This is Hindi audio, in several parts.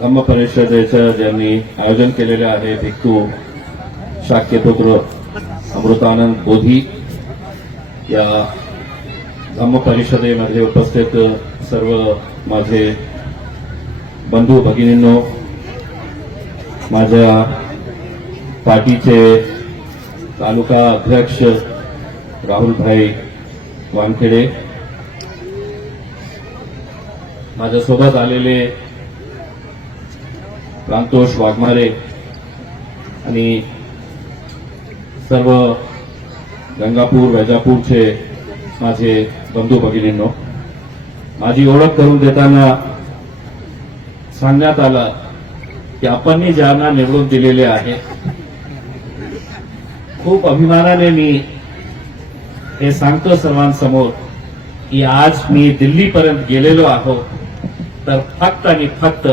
धम्म परिषदेचं ज्यांनी आयोजन केलेलं आहे भिक्खू शाक्यपुत्र अमृतानंद बोधी या धम्म परिषदेमध्ये उपस्थित सर्व माझे बंधू भगिनींनो, माझ्या पार्टीचे तालुका अध्यक्ष राहुलभाई वानखेडे, माझ्यासोबत आलेले प्रांतोष वाघमारे आणि सर्व गंगापूर वैजापूरचे माझे बंधू भगिनींनो, माझी ओळख करून देताना सांगण्यात आलं की आपण ज्यांना निवडून दिलेले आहे, खूप अभिमानाने मी हे सांगतो सर्वांसमोर की आज मी दिल्लीपर्यंत गेलेलो आहो तर फक्त आणि फक्त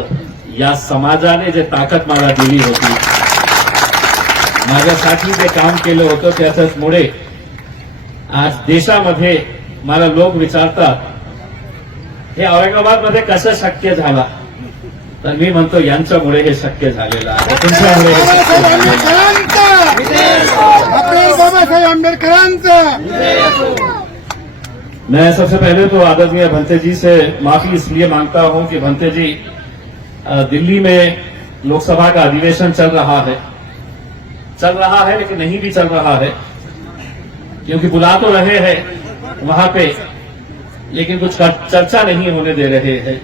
या समाजाने जे ताकद मला दिली होती, माझ्यासाठी जे काम केलं होतं त्याच्यामुळे आज देशामध्ये मला लोक विचारतात हे औरंगाबादमध्ये कसं शक्य झालं, तर मी म्हणतो यांच्यामुळे हे शक्य झालेलं आहे, तुमच्यामुळे हे शक्य झालेलं आहे। मैं सबसे पहले तो आदरणीय भंते जी से माफी इसलिए मांगता हूं कि भंते जी, दिल्ली में लोकसभा का अधिवेशन चल रहा है लेकिन नहीं भी चल रहा है, क्योंकि बुला तो रहे हैं वहां पे लेकिन कुछ चर्चा नहीं होने दे रहे हैं,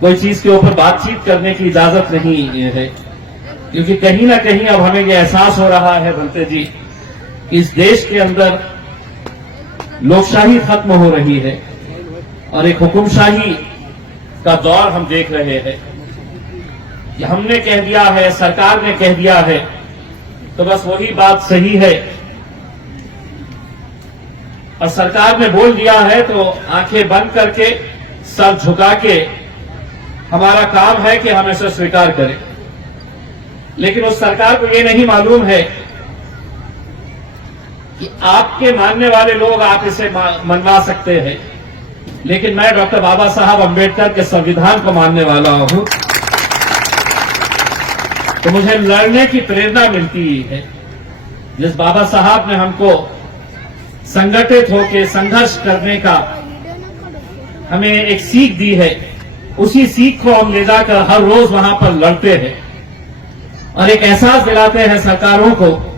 कोई चीज के ऊपर बातचीत करने की इजाजत नहीं है, क्योंकि कहीं ना कहीं अब हमें यह एहसास हो रहा है भंते जी कि इस देश के अंदर लोकशाही खत्म हो रही है और एक हुकुमशाही का दौर हम देख रहे हैं। कि हमने कह दिया है, सरकार ने कह दिया है तो बस वही बात सही है, और सरकार ने बोल दिया है तो आंखें बंद करके सर झुका के हमारा काम है कि हम इसे स्वीकार करें। लेकिन उस सरकार को ये नहीं मालूम है कि आपके मानने वाले लोग आप इसे मनवा सकते हैं, लेकिन मैं डॉक्टर बाबा साहब अम्बेडकर के संविधान को मानने वाला हूं, तो मुझे लड़ने की प्रेरणा मिलती है। जिस बाबा साहब ने हमको संगठित होकर संघर्ष करने का हमें एक सीख दी है, उसी सीख को हम ले जाकर हर रोज वहां पर लड़ते हैं और एक एहसास दिलाते हैं सरकारों को,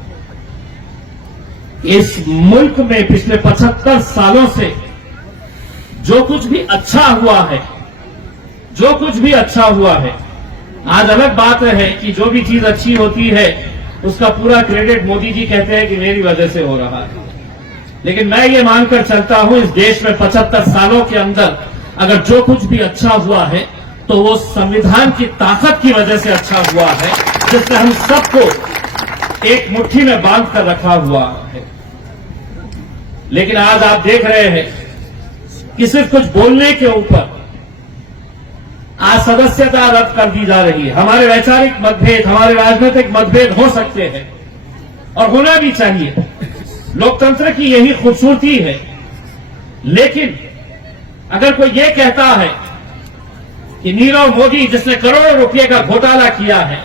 इस मुल्क में पिछले 75 सालों से जो कुछ भी अच्छा हुआ है, आज अलग बात है कि जो भी चीज अच्छी होती है उसका पूरा क्रेडिट मोदी जी कहते हैं कि मेरी वजह से हो रहा है, लेकिन मैं ये मानकर चलता हूं इस देश में 75 सालों के अंदर अगर जो कुछ भी अच्छा हुआ है तो वो संविधान की ताकत की वजह से अच्छा हुआ है, जिसने हम सबको एक मुट्ठी में बांध कर रखा हुआ है। लेकिन आज आप देख रहे हैं कि सिर्फ कुछ बोलने के ऊपर आज सदस्यता रद्द कर दी जा रही है। हमारे वैचारिक मतभेद, हमारे राजनीतिक मतभेद हो सकते हैं और होना भी चाहिए, लोकतंत्र की यही खूबसूरती है, लेकिन अगर कोई ये कहता है कि नीरव मोदी जिसने करोड़ों रुपए का घोटाला किया है,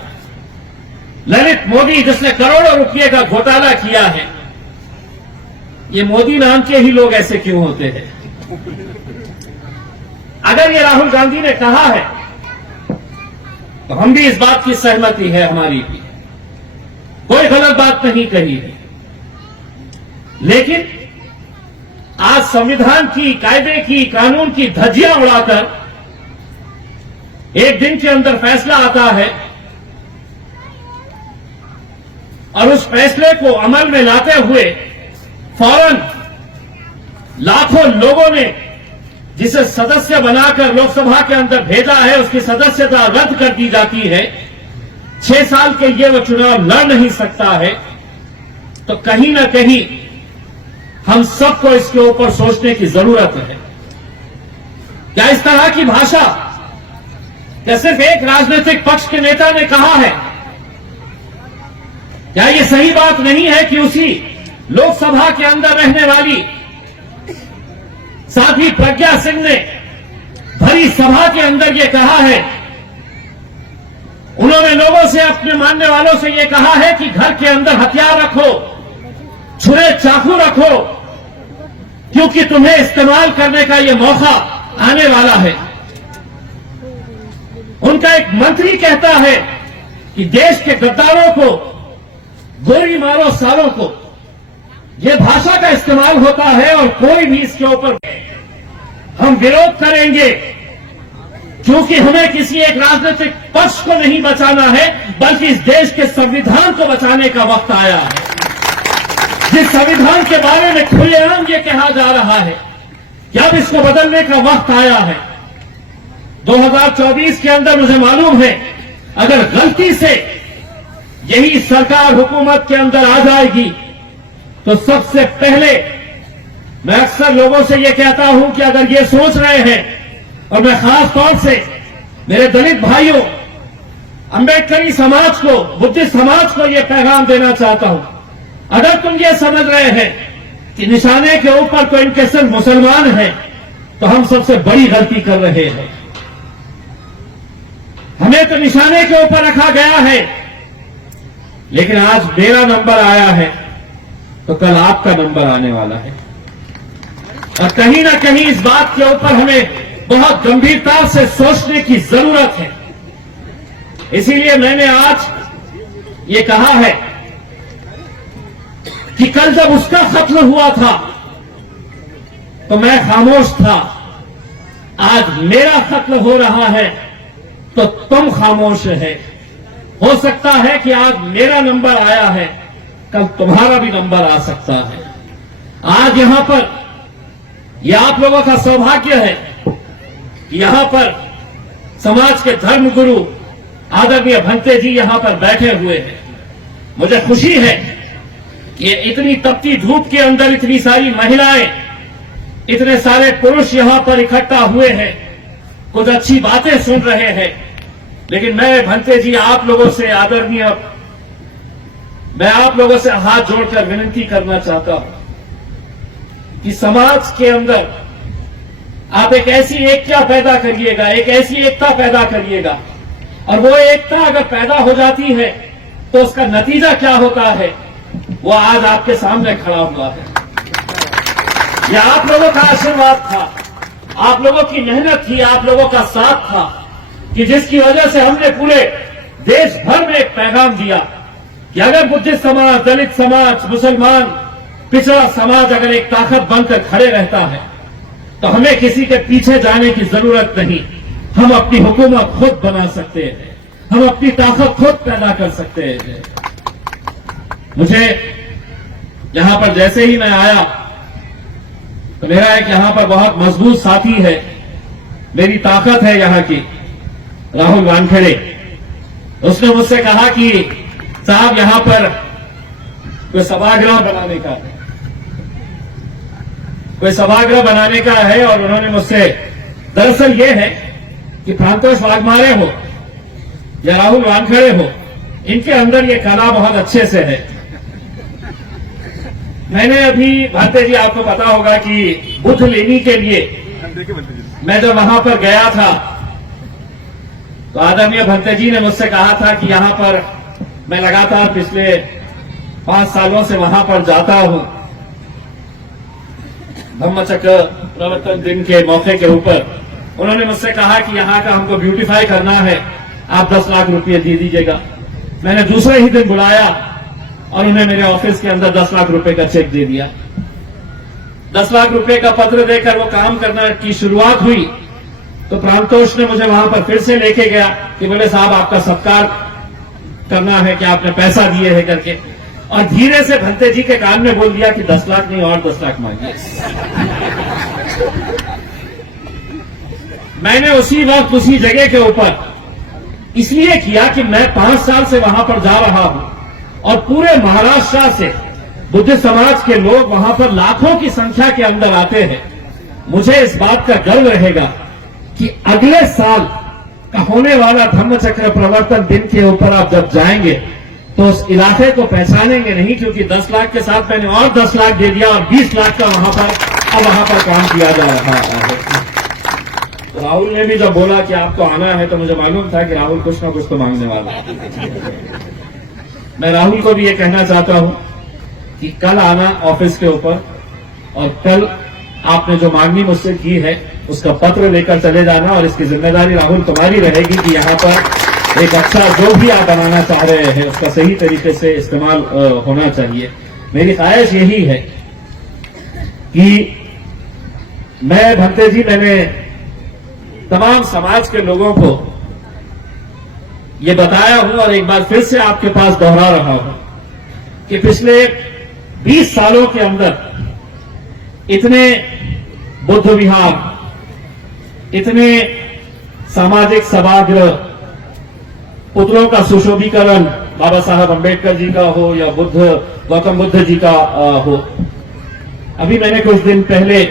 ललित मोदी जिसने करोड़ों रुपए का घोटाला किया है, ये मोदी नाम के ही लोग ऐसे क्यों होते हैं? अगर ये राहुल गांधी ने कहा है तो हम भी इस बात की सहमति है हमारी भी, कोई गलत बात नहीं कही है, लेकिन आज संविधान की, कायदे की, कानून की धज्जियां उड़ाकर एक दिन के अंदर फैसला आता है और उस फैसले को अमल में लाते हुए फौरन लाखों लोगों ने जिसे सदस्य बनाकर लोकसभा के अंदर भेजा है उसकी सदस्यता रद्द कर दी जाती है, 6 साल के लिए वो चुनाव लड़ नहीं सकता है, तो कहीं ना कहीं हम सबको इसके ऊपर सोचने की जरूरत है। क्या इस तरह की भाषा क्या सिर्फ एक राजनीतिक पक्ष के नेता ने कहा है? क्या ये सही बात नहीं है कि उसी लोकसभा के अंदर रहने वाली साध्वी प्रज्ञा सिंह ने भरी सभा के अंदर ये कहा है उन्होंने लोगों से, अपने मानने वालों से ये कहा है कि घर के अंदर हथियार रखो, छुरे चाकू रखो, क्योंकि तुम्हें इस्तेमाल करने का ये मौका आने वाला है। उनका एक मंत्री कहता है कि देश के गद्दारों को गोली मारो सालों को, यह भाषा का इस्तेमाल होता है और कोई भी इसके ऊपर हम विरोध करेंगे, क्योंकि हमें किसी एक राजनीतिक पक्ष को नहीं बचाना है, बल्कि इस देश के संविधान को बचाने का वक्त आया है। जिस संविधान के बारे में खुलेआम ये कहा जा रहा है कि अब इसको बदलने का वक्त आया है। 2024 के अंदर मुझे मालूम है, अगर गलती से यही सरकार हुकूमत के अंदर आ जाएगी तो सबसे पहले मैं अक्सर लोगों से यह कहता हूं कि अगर ये सोच रहे हैं, और मैं खास तौर से मेरे दलित भाइयों, अंबेडकरी समाज को, बुद्धिस्ट समाज को यह पैगाम देना चाहता हूं, अगर तुम ये समझ रहे हैं कि निशाने के ऊपर तो इनके सिर्फ मुसलमान हैं, तो हम सबसे बड़ी गलती कर रहे हैं। हमें तो निशाने के ऊपर रखा गया है, लेकिन आज मेरा नंबर आया है तो कल आपका नंबर आने वाला है। और कहीं ना कहीं इस बात के ऊपर हमें बहुत गंभीरता से सोचने की जरूरत है। इसीलिए मैंने आज ये कहा है कि कल जब उसका कत्ल हुआ था तो मैं खामोश था, आज मेरा कत्ल हो रहा है तो तुम खामोश है। हो सकता है कि आज मेरा नंबर आया है, कल तुम्हारा भी नंबर आ सकता है। आज यहां पर यह आप लोगों का सौभाग्य है कि यहां पर समाज के धर्मगुरु आदरणीय भंते जी यहां पर बैठे हुए हैं। मुझे खुशी है कि इतनी तपती धूप के अंदर इतनी सारी महिलाएं, इतने सारे पुरुष यहां पर इकट्ठा हुए हैं, कुछ अच्छी बातें सुन रहे हैं। लेकिन मैं भंते जी आप लोगों से आदरणीय, मैं आप लोगों से हाथ जोड़कर विनती करना चाहता हूं कि समाज के अंदर आप एक ऐसी एकता पैदा करिएगा, एक ऐसी एकता पैदा करिएगा, और वो एकता अगर पैदा हो जाती है तो उसका नतीजा क्या होता है वो आज आपके सामने खड़ा हुआ है। यह आप लोगों का आशीर्वाद था, आप लोगों की मेहनत थी, आप लोगों का साथ था, कि जिसकी वजह से हमने पूरे देश भर में एक पैगाम दिया कि अगर बुद्धिस्ट समाज, दलित समाज, मुसलमान, पिछड़ा समाज अगर एक ताकत बनकर खड़े रहता है तो हमें किसी के पीछे जाने की जरूरत नहीं। हम अपनी हुकूमत खुद बना सकते हैं, हम अपनी ताकत खुद पैदा कर सकते हैं। मुझे यहां पर जैसे ही मैं आया तो मेरा एक यहां पर बहुत मजबूत साथी है, मेरी ताकत है यहां की, राहुल वानखेड़े। उसने मुझसे कहा कि साहब यहां पर कोई सभागृह बनाने का है, कोई सभागृह बनाने का है। और उन्होंने मुझसे, दरअसल यह है कि प्रांतोष वाघमारे हो या राहुल वानखेड़े हो, इनके अंदर ये कला बहुत अच्छे से है। मैंने अभी, भाते जी आपको पता होगा कि बुद्ध लेनी के लिए मैं जब वहां पर गया था तो आदरणीय भंते जी ने मुझसे कहा था कि यहां पर मैं लगातार पिछले 5 सालों से वहां पर जाता हूं, धम्मचक्र प्रवर्तन दिन के मौके के ऊपर। उन्होंने मुझसे कहा कि यहां का हमको ब्यूटीफाई करना है, आप 10 लाख रुपए दे दीजिएगा। मैंने दूसरे ही दिन बुलाया और उन्हें मेरे ऑफिस के अंदर 10 लाख रुपए का चेक दे दिया। 10 लाख रुपए का पत्र देकर वो काम करना की शुरुआत हुई तो प्रांतोष ने मुझे वहां पर फिर से लेके गया कि बोले साहब आपका सत्कार करना है कि आपने पैसा दिए है करके, और धीरे से भंते जी के कान में बोल दिया कि 10 लाख नहीं और 10 लाख मांगिए। मैंने उसी वक्त उसी जगह के ऊपर इसलिए किया कि मैं 5 साल से वहां पर जा रहा हूं और पूरे महाराष्ट्र से बुद्ध समाज के लोग वहां पर लाखों की संख्या के अंदर आते हैं। मुझे इस बात का गर्व रहेगा कि अगले साल का होने वाला धम्मचक्र प्रवर्तन दिन के ऊपर आप जब जाएंगे तो उस इलाके को पहचानेंगे नहीं, क्योंकि 10 लाख के साथ मैंने और 10 लाख दे दिया और 20 लाख का वहां पर काम किया जा रहा है। राहुल ने भी जब बोला कि आपको आना है तो मुझे मालूम था कि राहुल कुछ ना कुछ तो मांगने वाला है। मैं राहुल को भी ये कहना चाहता हूं कि कल आना ऑफिस के ऊपर और कल आपने जो मांगनी मुझसे की है उसका पत्र लेकर चले जाना, और इसकी जिम्मेदारी राहुल तुम्हारी रहेगी कि यहाँ पर एक अच्छा जो भी आप बनाना चाह रहे हैं उसका सही तरीके से इस्तेमाल होना चाहिए। मेरी ख्वाहिश यही है कि मैं भंते जी, मैंने तमाम समाज के लोगों को ये बताया हूं और एक बार फिर से आपके पास दोहरा रहा हूं कि पिछले 20 सालों के अंदर इतने बुद्ध विहार, इतने सामाजिक सभागृह, पुतलों का सुशोभीकरण बाबा साहब अंबेडकर जी का हो या गौतम बुद्ध जी का हो। अभी मैंने कुछ दिन पहले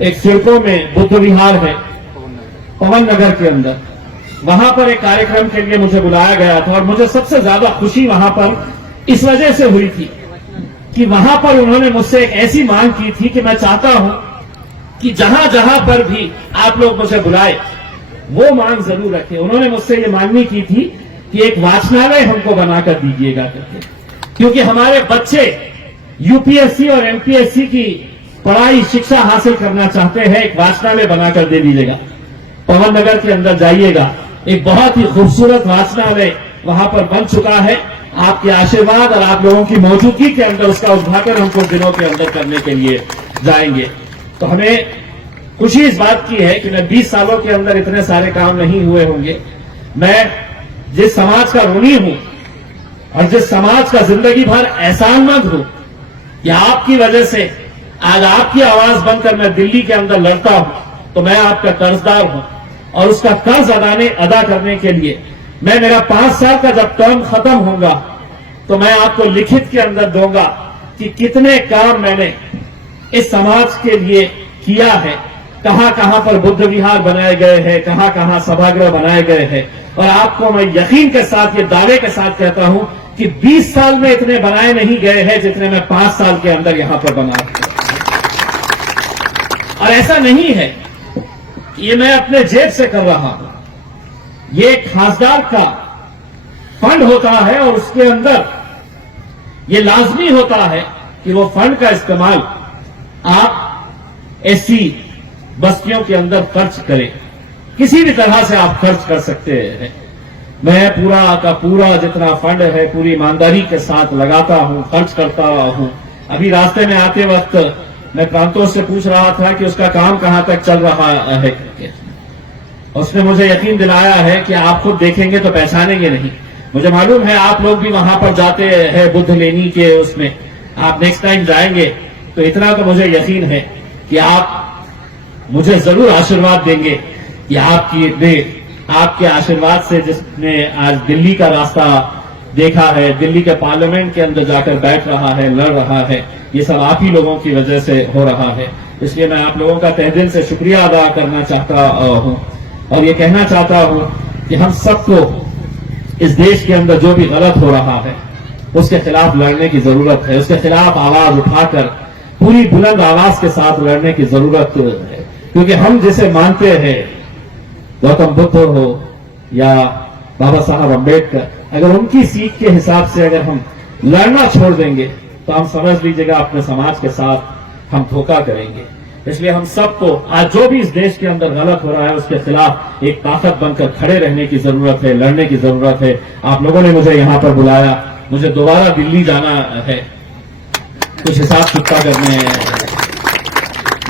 एक सिडको में बुद्ध विहार है पवन नगर के अंदर, वहां पर एक कार्यक्रम के लिए मुझे बुलाया गया था और मुझे सबसे ज्यादा खुशी वहां पर इस वजह से हुई थी कि वहां पर उन्होंने मुझसे एक ऐसी मांग की थी कि मैं चाहता हूं कि जहां जहां पर भी आप लोग मुझे बुलाए वो मांग जरूर रखें। उन्होंने मुझसे ये मांगनी की थी कि एक वाचनालय हमको बनाकर दीजिएगा करके, क्योंकि हमारे बच्चे यूपीएससी और एमपीएससी की पढ़ाई शिक्षा हासिल करना चाहते हैं। एक वाचनालय बनाकर दे दीजिएगा। पवन नगर के अंदर जाइएगा, एक बहुत ही खूबसूरत वाचनालय वहां पर बन चुका है। आपके आशीर्वाद और आप लोगों की मौजूदगी के अंदर उसका उद्घाटन हम कुछ दिनों के अंदर करने के लिए जाएंगे। तो हमें खुशी इस बात की है कि मैं 20 सालों के अंदर इतने सारे काम नहीं हुए होंगे। मैं जिस समाज का ऋणी हूं और जिस समाज का जिंदगी भर एहसानमंद हूं कि आपकी वजह से आज आपकी आवाज बनकर मैं दिल्ली के अंदर लड़ता हूं, तो मैं आपका कर्जदार हूं और उसका कर्ज अदा करने के लिए मैं, मेरा 5 साल का जब टर्म खत्म होगा तो मैं आपको लिखित के अंदर दूंगा कि कितने काम मैंने इस समाज के लिए किया है, कहां कहां पर बुद्ध विहार बनाए गए हैं, कहां कहां सभागृह बनाए गए हैं। और आपको मैं यकीन के साथ, ये दावे के साथ कहता हूं कि 20 साल में इतने बनाए नहीं गए हैं जितने मैं 5 साल के अंदर यहां पर बना। और ऐसा नहीं है ये मैं अपने जेब से कर रहा हूं, ये खासदार का फंड होता है और उसके अंदर ये लाजमी होता है कि वो फंड का इस्तेमाल आप ऐसी बस्तियों के अंदर खर्च करें। किसी भी तरह से आप खर्च कर सकते हैं। मैं पूरा का पूरा जितना फंड है पूरी ईमानदारी के साथ लगाता हूं, खर्च करता हूं। अभी रास्ते में आते वक्त मैं प्रांतों से पूछ रहा था कि उसका काम कहां तक चल रहा है करके। उसने मुझे यकीन दिलाया है कि आप खुद देखेंगे तो पहचानेंगे नहीं। मुझे मालूम है आप लोग भी वहां पर जाते हैं बुद्ध लेनी के उसमें, आप नेक्स्ट टाइम जाएंगे तो इतना तो मुझे यकीन है कि आप मुझे जरूर आशीर्वाद देंगे कि आपके आशीर्वाद से जिसने आज दिल्ली का रास्ता देखा है, दिल्ली के पार्लियामेंट के अंदर जाकर बैठ रहा है, लड़ रहा है, ये सब आप ही लोगों की वजह से हो रहा है। इसलिए मैं आप लोगों का तहे दिल से शुक्रिया अदा करना चाहता हूं और ये कहना चाहता हूं कि हम सबको इस देश के अंदर जो भी गलत हो रहा है उसके खिलाफ लड़ने की जरूरत है, उसके खिलाफ आवाज उठाकर पूरी बुलंद आवाज के साथ लड़ने की जरूरत है। क्योंकि हम जिसे मानते हैं, गौतम बुद्ध हो या बाबा साहब अंबेडकर, अगर उनकी सीख के हिसाब से अगर हम लड़ना छोड़ देंगे तो हम समझ लीजिएगा अपने समाज के साथ हम धोखा करेंगे। इसलिए हम सबको आज जो भी इस देश के अंदर गलत हो रहा है उसके खिलाफ एक ताकत बनकर खड़े रहने की जरूरत है, लड़ने की जरूरत है। आप लोगों ने मुझे यहां पर बुलाया, मुझे दोबारा दिल्ली जाना है, कुछ हिसाब किताब करने हैं,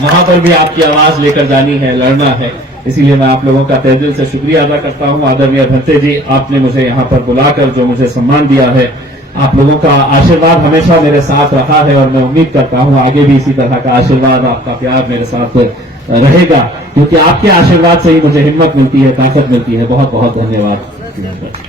वहां पर भी आपकी आवाज लेकर जानी है, लड़ना है। इसीलिए मैं आप लोगों का तहे दिल से शुक्रिया अदा करता हूं। आदरणीय भंते जी, आपने मुझे यहां पर बुलाकर जो मुझे सम्मान दिया है, आप लोगों का आशीर्वाद हमेशा मेरे साथ रहा है और मैं उम्मीद करता हूं आगे भी इसी तरह का आशीर्वाद, आपका प्यार मेरे साथ रहेगा, क्योंकि आपके आशीर्वाद से ही मुझे हिम्मत मिलती है, ताकत मिलती है। बहुत बहुत धन्यवाद।